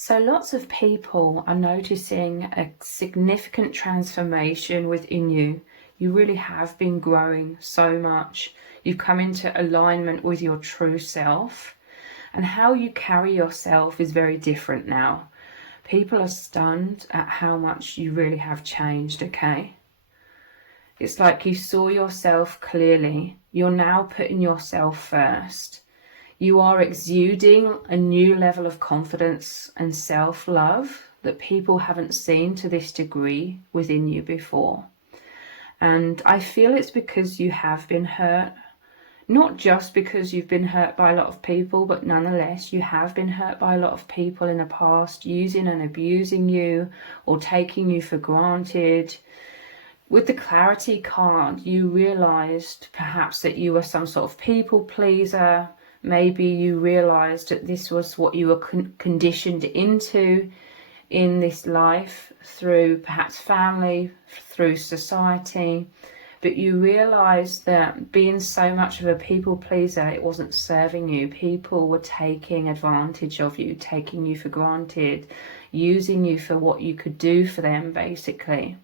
So lots of people are noticing a significant transformation within you. You really have been growing so much. You've come into alignment with your true self, and how you carry yourself is very different now. People are stunned at how much you really have changed, okay? It's like you saw yourself clearly. You're now putting yourself first. You are exuding a new level of confidence and self-love that people haven't seen to this degree within you before. And I feel it's because you have been hurt. Not just because you've been hurt by a lot of people, but nonetheless, you have been hurt by a lot of people in the past, using and abusing you or taking you for granted. With the clarity card, you realized perhaps that you were some sort of people pleaser. Maybe you realized that this was what you were conditioned into in this life through perhaps family, through society. But you realized that being so much of a people pleaser, it wasn't serving you. People were taking advantage of you, taking you for granted, using you for what you could do for them, basically.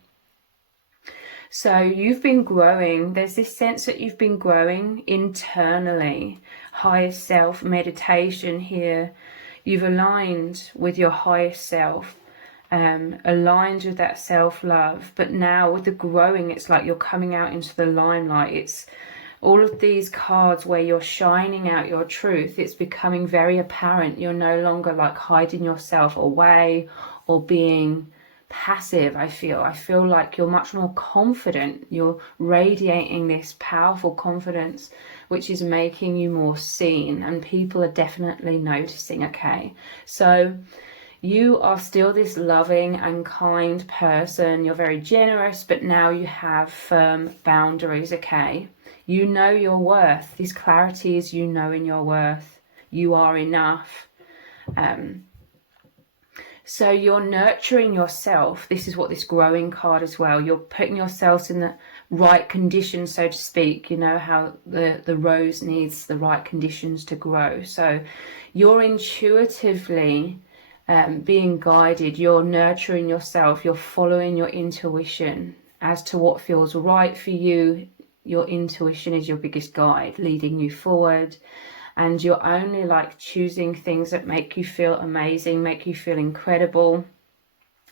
So you've been growing. There's this sense that you've been growing internally. Higher self meditation here. You've aligned with your higher self, aligned with that self-love. But now with the growing, it's like you're coming out into the limelight. It's all of these cards where you're shining out your truth. It's becoming very apparent. You're no longer like hiding yourself away or being passive. I feel like you're much more confident. You're radiating this powerful confidence, which is making you more seen, and people are definitely noticing, okay? So you are still this loving and kind person. You're very generous, but now you have firm boundaries, okay? You know your worth. This clarity is you knowing your worth. You are enough. So you're nurturing yourself. This is what this growing card as well. You're putting yourselves in the right conditions, so to speak. You know how the rose needs the right conditions to grow. So you're intuitively being guided. You're nurturing yourself. You're following your intuition as to what feels right for you. Your intuition is your biggest guide, leading you forward. And you're only like choosing things that make you feel amazing, make you feel incredible.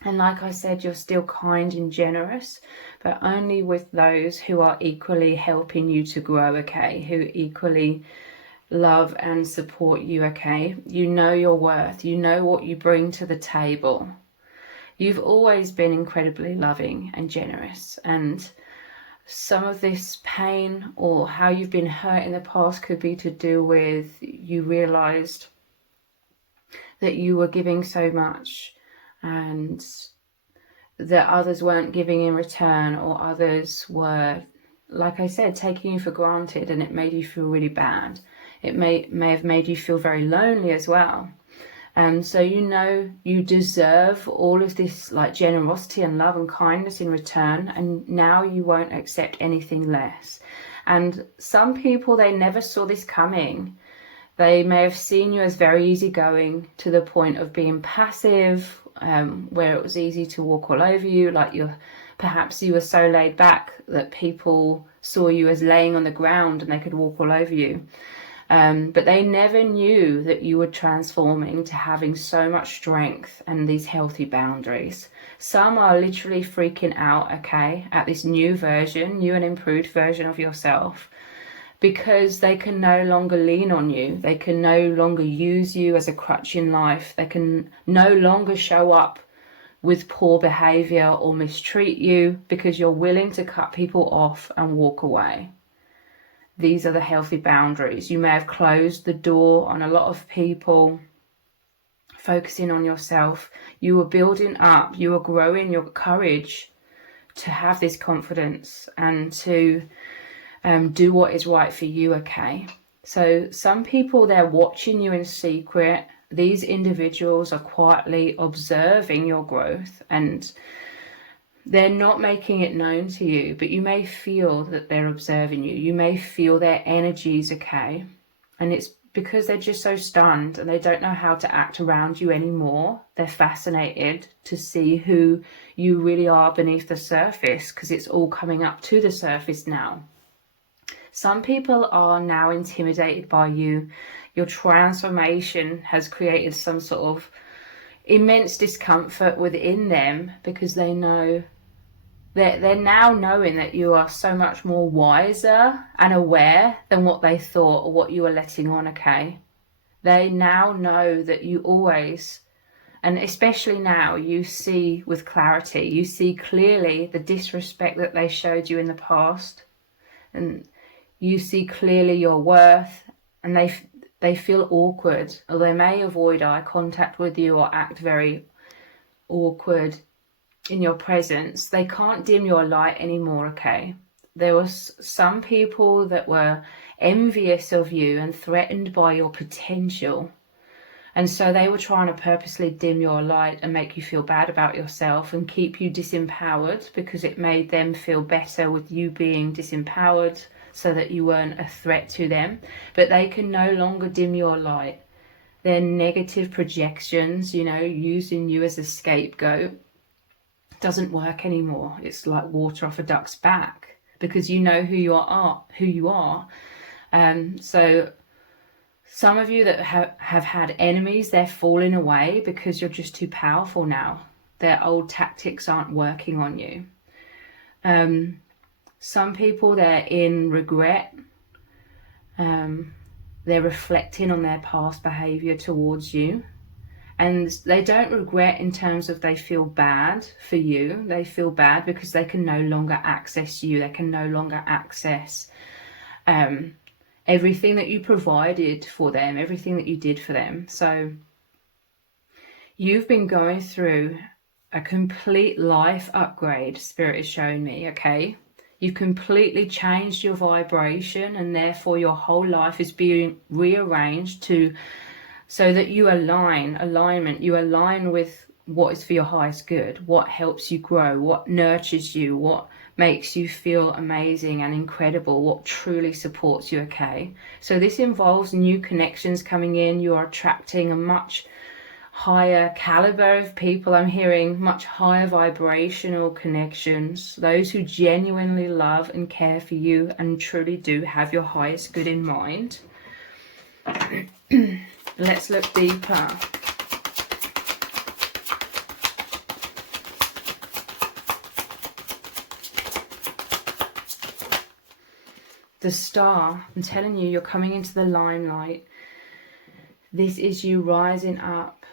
And like I said, you're still kind and generous, but only with those who are equally helping you to grow, okay? Who equally love and support you, okay? You know your worth. You know what you bring to the table. You've always been incredibly loving and generous, and some of this pain or how you've been hurt in the past could be to do with you realized that you were giving so much and that others weren't giving in return, or others were, like I said, taking you for granted, and it made you feel really bad. It may have made you feel very lonely as well. And so you know you deserve all of this like generosity and love and kindness in return, and now you won't accept anything less. And some people, they never saw this coming. They may have seen you as very easygoing to the point of being passive, where it was easy to walk all over you, like perhaps you were so laid back that people saw you as laying on the ground and they could walk all over you. But they never knew that you were transforming to having so much strength and these healthy boundaries. Some are literally freaking out, okay, at this new version, new and improved version of yourself, because they can no longer lean on you. They can no longer use you as a crutch in life. They can no longer show up with poor behavior or mistreat you because you're willing to cut people off and walk away. These are the healthy boundaries. You may have closed the door on a lot of people, focusing on yourself. You were building up, you were growing your courage to have this confidence and to do what is right for you, okay? So some people, they're watching you in secret. These individuals are quietly observing your growth, and they're not making it known to you, but you may feel that they're observing you. You may feel their energies, okay? And it's because they're just so stunned and they don't know how to act around you anymore. They're fascinated to see who you really are beneath the surface, because it's all coming up to the surface now. Some people are now intimidated by you. Your transformation has created some sort of immense discomfort within them, because they know they're now knowing that you are so much more wiser and aware than what they thought or what you were letting on, okay? They now know that you always, and especially now, you see with clarity. You see clearly the disrespect that they showed you in the past, and you see clearly your worth, and they feel awkward, or they may avoid eye contact with you or act very awkward in your presence. They can't dim your light anymore, okay? There was some people that were envious of you and threatened by your potential, and so they were trying to purposely dim your light and make you feel bad about yourself and keep you disempowered, because it made them feel better with you being disempowered, so that you weren't a threat to them. But they can no longer dim your light. Their negative projections, you know, using you as a scapegoat, doesn't work anymore. It's like water off a duck's back, because you know who you are. So some of you that have had enemies, they're falling away because you're just too powerful now. Their old tactics aren't working on you. Some people, they're in regret. They're reflecting on their past behavior towards you. And they don't regret in terms of they feel bad for you. They feel bad because they can no longer access you. They can no longer access everything that you provided for them, everything that you did for them. So you've been going through a complete life upgrade, Spirit is showing me, okay? You've completely changed your vibration, and therefore your whole life is being rearranged so that you you align with what is for your highest good, what helps you grow, what nurtures you, what makes you feel amazing and incredible, what truly supports you, okay? So this involves new connections coming in. You are attracting a much higher caliber of people. I'm hearing much higher vibrational connections, those who genuinely love and care for you and truly do have your highest good in mind. Let's look deeper. The star, I'm telling you, you're coming into the limelight. This is you rising up.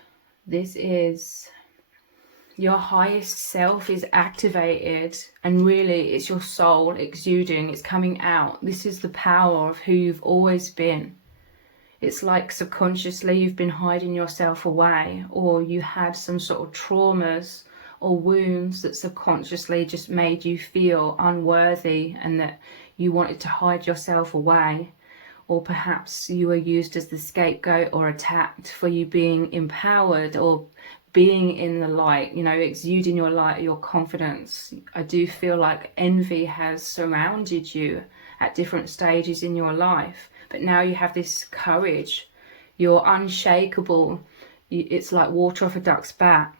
This is your highest self is activated, and really it's your soul exuding, it's coming out. This is the power of who you've always been. It's like subconsciously you've been hiding yourself away, or you had some sort of traumas or wounds that subconsciously just made you feel unworthy and that you wanted to hide yourself away. Or perhaps you were used as the scapegoat or attacked for you being empowered or being in the light, you know, exuding your light, your confidence. I do feel like envy has surrounded you at different stages in your life, but now you have this courage. You're unshakable. It's like water off a duck's back.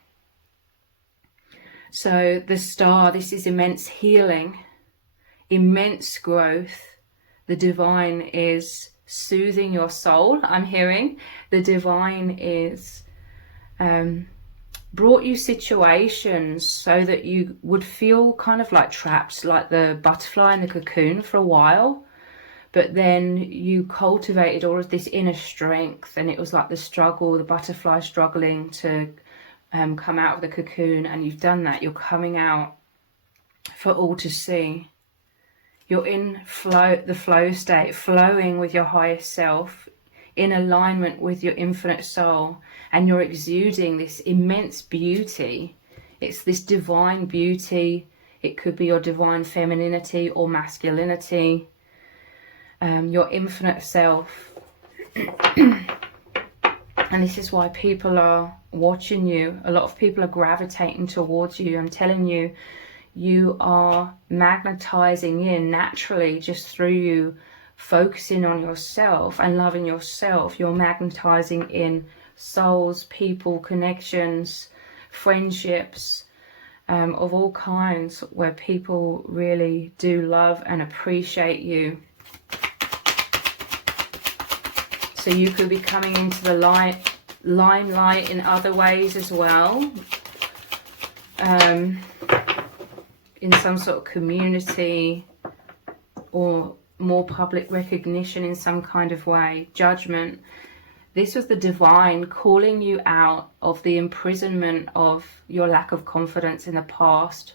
So the star, this is immense healing, immense growth. The divine is soothing your soul, I'm hearing. The divine is brought you situations so that you would feel kind of like trapped, like the butterfly in the cocoon for a while. But then you cultivated all of this inner strength, and it was like the struggle, the butterfly struggling to come out of the cocoon, and you've done that. You're coming out for all to see. You're in the flow state, flowing with your highest self, in alignment with your infinite soul, and you're exuding this immense beauty. It's this divine beauty. It could be your divine femininity or masculinity, your infinite self. And this is why people are watching you. A lot of people are gravitating towards you. I'm telling you, you are magnetizing in naturally just through you focusing on yourself and loving yourself, you're magnetizing in souls, people, connections, friendships, of all kinds, where people really do love and appreciate you. So you could be coming into the limelight in other ways as well, in some sort of community or more public recognition in some kind of way. Judgment. This was the divine calling you out of the imprisonment of your lack of confidence in the past.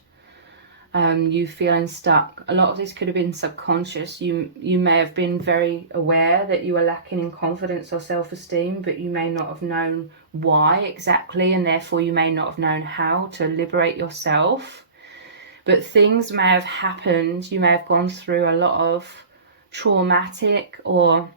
You feeling stuck. A lot of this could have been subconscious. You may have been very aware that you were lacking in confidence or self-esteem, but you may not have known why exactly, and therefore you may not have known how to liberate yourself. But things may have happened. You may have gone through a lot of traumatic or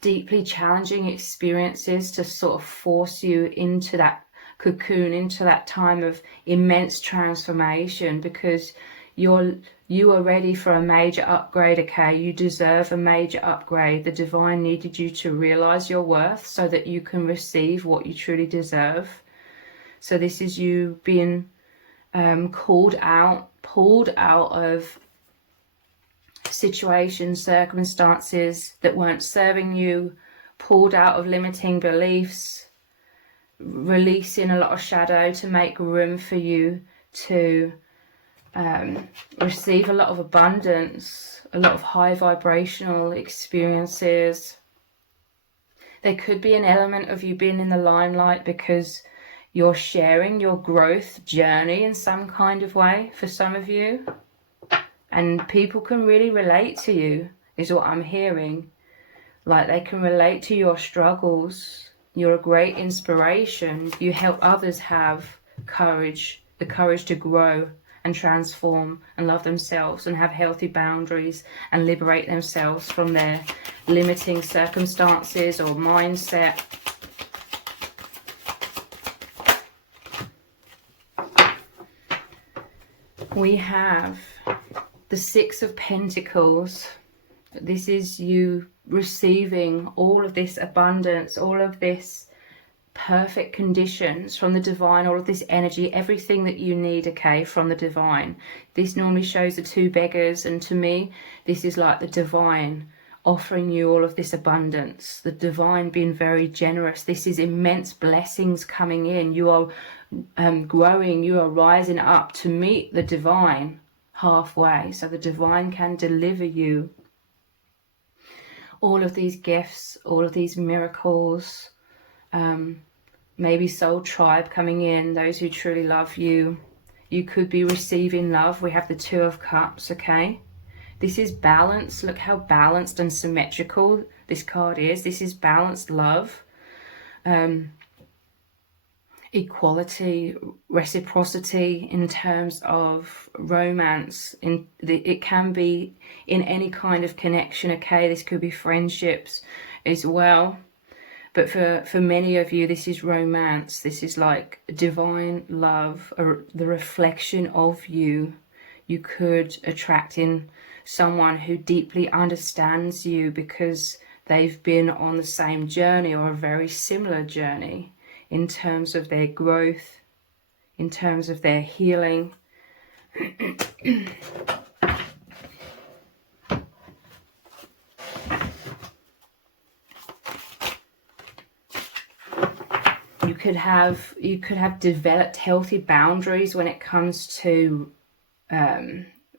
deeply challenging experiences to sort of force you into that cocoon, into that time of immense transformation, because you are ready for a major upgrade. Okay, you deserve a major upgrade. The divine needed you to realize your worth so that you can receive what you truly deserve. So this is you being pulled out of situations, circumstances that weren't serving you, pulled out of limiting beliefs, releasing a lot of shadow to make room for you to receive a lot of abundance, a lot of high vibrational experiences. There could be an element of you being in the limelight because you're sharing your growth journey in some kind of way for some of you. And people can really relate to you, is what I'm hearing. Like, they can relate to your struggles. You're a great inspiration. You help others have courage, the courage to grow and transform and love themselves and have healthy boundaries and liberate themselves from their limiting circumstances or mindset. We have the Six of Pentacles. This is you receiving all of this abundance, all of this perfect conditions from the divine, all of this energy, everything that you need, okay, from the divine. This normally shows the two beggars, and to me, this is like the divine offering you all of this abundance, the divine being very generous. This is immense blessings coming in. You are growing, you are rising up to meet the divine halfway, so the divine can deliver you all of these gifts, all of these miracles, maybe soul tribe coming in, those who truly love you. You could be receiving love. We have the Two of Cups, okay? This is balance. Look how balanced and symmetrical this card is. This is balanced love, equality, reciprocity in terms of romance. It can be in any kind of connection, okay? This could be friendships as well. But for many of you, this is romance. This is like divine love, the reflection of you. You could attract in someone who deeply understands you because they've been on the same journey or a very similar journey in terms of their growth, in terms of their healing. You could have developed healthy boundaries when it comes to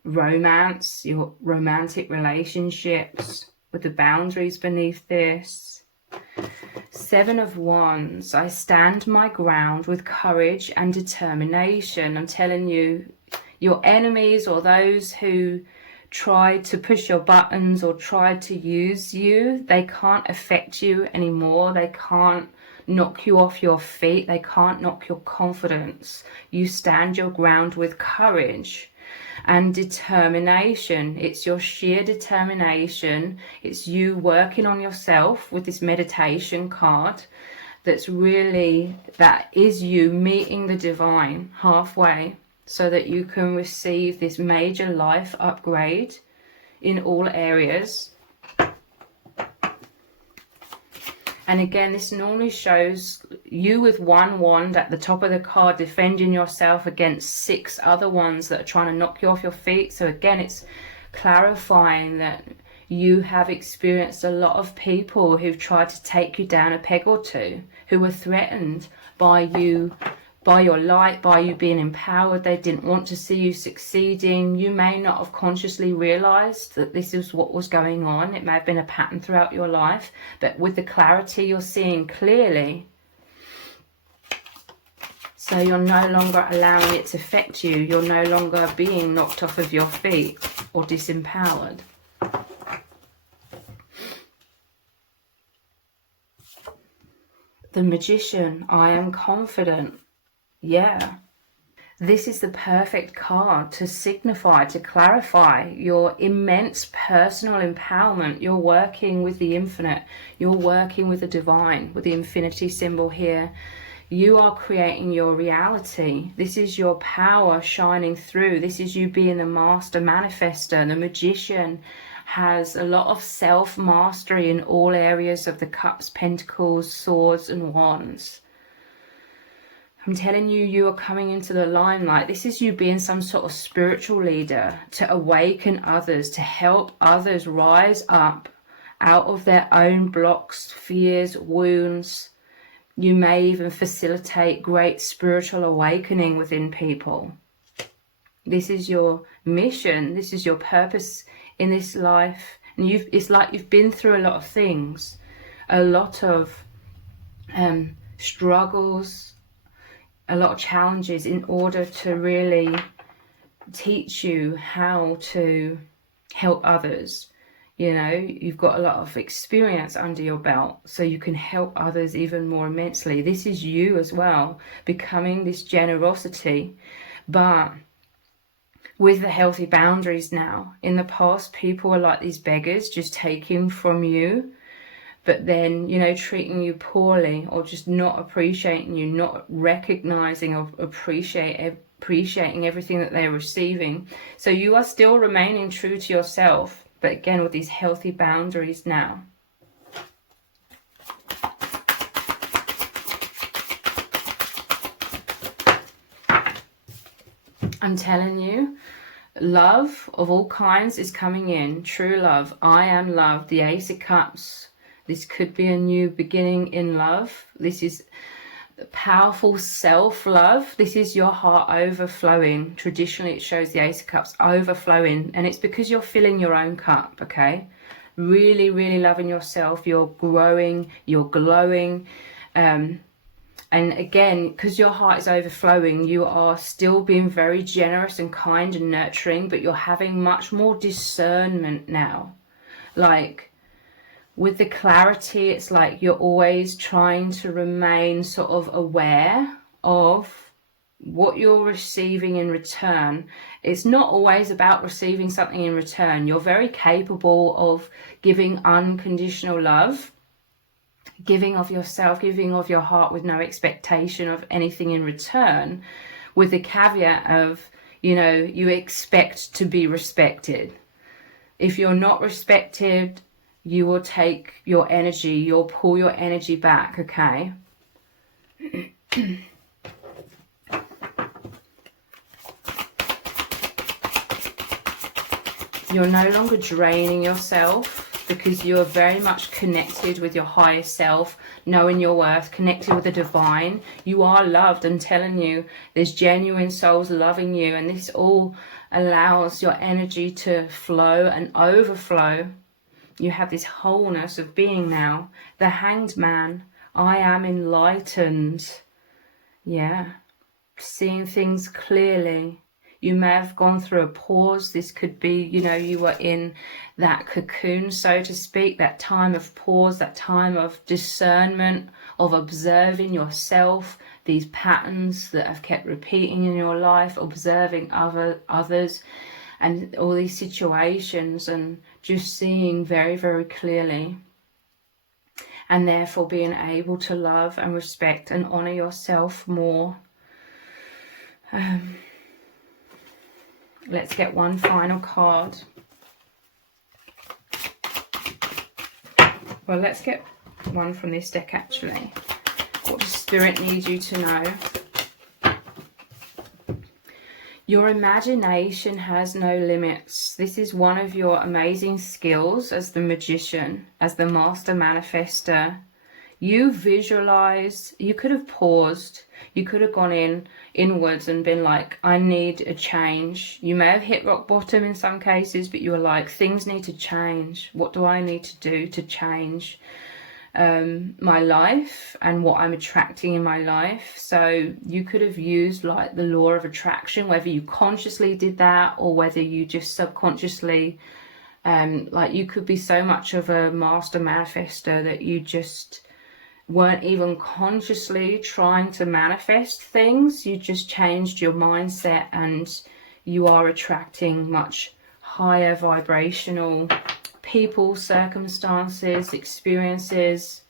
romance, your romantic relationships, with the boundaries beneath this. Seven of Wands. I stand my ground with courage and determination. I'm telling you, your enemies or those who tried to push your buttons or tried to use you, they can't affect you anymore. They can't knock you off your feet. They can't knock your confidence. You stand your ground with courage and determination. It's your sheer determination. It's you working on yourself with this meditation card. That is you meeting the divine halfway so that you can receive this major life upgrade in all areas. And again, this normally shows you with one wand at the top of the card, defending yourself against 6 other ones that are trying to knock you off your feet. So again, it's clarifying that you have experienced a lot of people who've tried to take you down a peg or two, who were threatened by you, by your light, by you being empowered. They didn't want to see you succeeding. You may not have consciously realized that this is what was going on. It may have been a pattern throughout your life, but with the clarity, you're seeing clearly. So you're no longer allowing it to affect you. You're no longer being knocked off of your feet or disempowered. The Magician, I am confident. Yeah. This is the perfect card to signify, to clarify your immense personal empowerment. You're working with the infinite. You're working with the divine, with the infinity symbol here. You are creating your reality. This is your power shining through. This is you being the master manifestor. The Magician has a lot of self-mastery in all areas of the cups, pentacles, swords, and wands. I'm telling you, you are coming into the limelight. This is you being some sort of spiritual leader to awaken others, to help others rise up out of their own blocks, fears, wounds. You may even facilitate great spiritual awakening within people. This is your mission. This is your purpose in this life. And it's like you've been through a lot of things, a lot of struggles, a lot of challenges in order to really teach you how to help others. You know, you've got a lot of experience under your belt, so you can help others even more immensely. This is you as well, becoming this generosity, but with the healthy boundaries now. In the past, people were like these beggars, just taking from you, but then, you know, treating you poorly, or just not appreciating you, not recognizing or appreciating everything that they're receiving. So you are still remaining true to yourself, but again, with these healthy boundaries now. I'm telling you, love of all kinds is coming in. True love. I am love. The Ace of Cups. This could be a new beginning in love. This is powerful self-love. This is your heart overflowing. Traditionally, it shows the Ace of Cups overflowing. And it's because you're filling your own cup, okay? Really, really loving yourself. You're growing. You're glowing. And again, because your heart is overflowing, you are still being very generous and kind and nurturing, but you're having much more discernment now. Like, with the clarity, it's like you're always trying to remain sort of aware of what you're receiving in return. It's not always about receiving something in return. You're very capable of giving unconditional love, giving of yourself, giving of your heart with no expectation of anything in return, with the caveat of, you know, you expect to be respected. If you're not respected, you will take your energy, you'll pull your energy back, okay? You're no longer draining yourself, because you are very much connected with your higher self, knowing your worth, connected with the divine. You are loved. I'm telling you, there's genuine souls loving you, and this all allows your energy to flow and overflow. You have this wholeness of being now. The Hanged Man. I am enlightened. Yeah. Seeing things clearly. You may have gone through a pause. This could be, you know, you were in that cocoon, so to speak, that time of pause, that time of discernment, of observing yourself, these patterns that have kept repeating in your life, observing others, and all these situations, and just seeing very, very clearly, and therefore being able to love and respect and honor yourself more. Let's get one final card. Well, let's get one from this deck actually. What does Spirit need you to know? Your imagination has no limits. This is one of your amazing skills as the magician, as the master manifestor. You visualize, you could have paused, you could have gone inwards and been like, I need a change. You may have hit rock bottom in some cases, but you were like, things need to change. What do I need to do to change my life and what I'm attracting in my life? So you could have used like the law of attraction, whether you consciously did that or whether you just subconsciously, like you could be so much of a master manifestor that you just weren't even consciously trying to manifest things. You just changed your mindset and you are attracting much higher vibrational people, circumstances, experiences.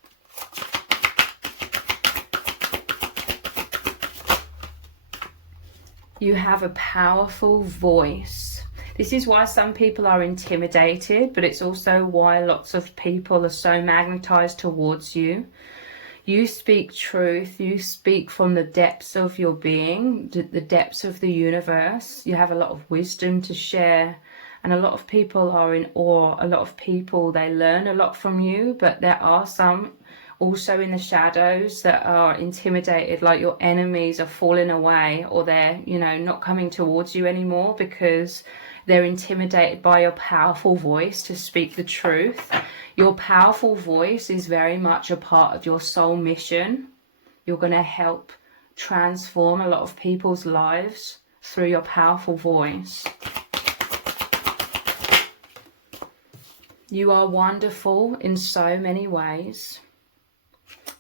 You have a powerful voice. This is why some people are intimidated, but it's also why lots of people are so magnetized towards you. You speak truth. You speak from the depths of your being, the depths of the universe. You have a lot of wisdom to share. And a lot of people are in awe. A lot of people, they learn a lot from you, but there are some also in the shadows that are intimidated, like your enemies are falling away, or they're, you know, not coming towards you anymore because they're intimidated by your powerful voice to speak the truth. Your powerful voice is very much a part of your soul mission. You're going to help transform a lot of people's lives through your powerful voice. You are wonderful in so many ways.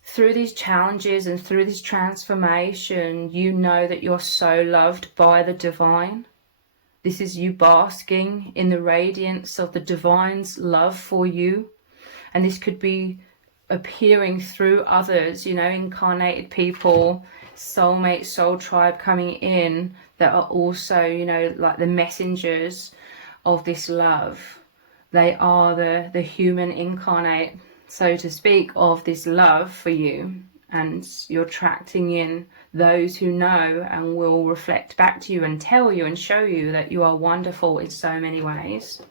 Through these challenges and through this transformation, you know that you're so loved by the divine. This is you basking in the radiance of the divine's love for you. And this could be appearing through others, you know, incarnated people, soulmate, soul tribe coming in that are also, you know, like the messengers of this love. They are the human incarnate, so to speak, of this love for you. And you're attracting in those who know and will reflect back to you and tell you and show you that you are wonderful in so many ways.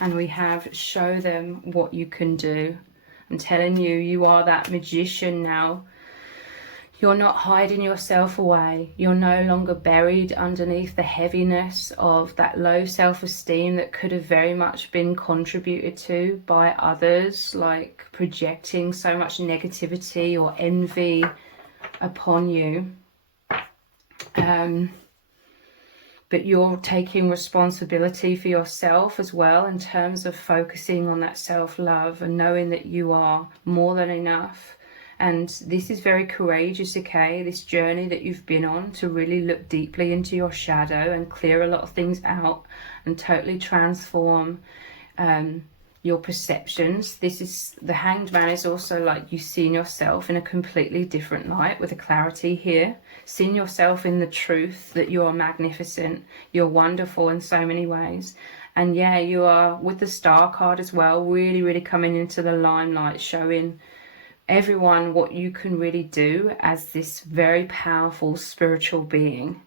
And we have show them what you can do. I'm telling you, you are that magician now. You're not hiding yourself away. You're no longer buried underneath the heaviness of that low self-esteem that could have very much been contributed to by others, like projecting so much negativity or envy upon you. But you're taking responsibility for yourself as well in terms of focusing on that self-love and knowing that you are more than enough. And this is very courageous, okay? This journey that you've been on to really look deeply into your shadow and clear a lot of things out and totally transform your perceptions. This is, the Hanged Man is also like you seeing yourself in a completely different light with a clarity here. Seeing yourself in the truth that you're magnificent, you're wonderful in so many ways. And yeah, you are, with the Star card as well, really, really coming into the limelight, showing everyone what you can really do as this very powerful spiritual being.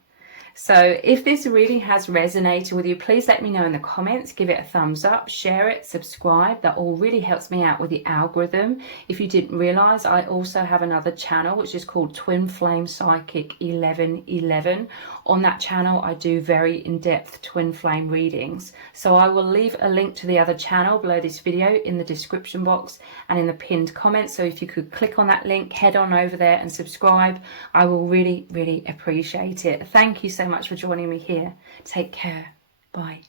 So if this reading has resonated with you, please let me know in the comments. Give it a thumbs up, share it, subscribe. That all really helps me out with the algorithm. If you didn't realize, I also have another channel which is called Twin Flame Psychic 1111. On that channel, I do very in-depth twin flame readings. So I will leave a link to the other channel below this video in the description box and in the pinned comments. So if you could click on that link, head on over there and subscribe, I will really, really appreciate it. Thank you so much for joining me here. Take care. Bye.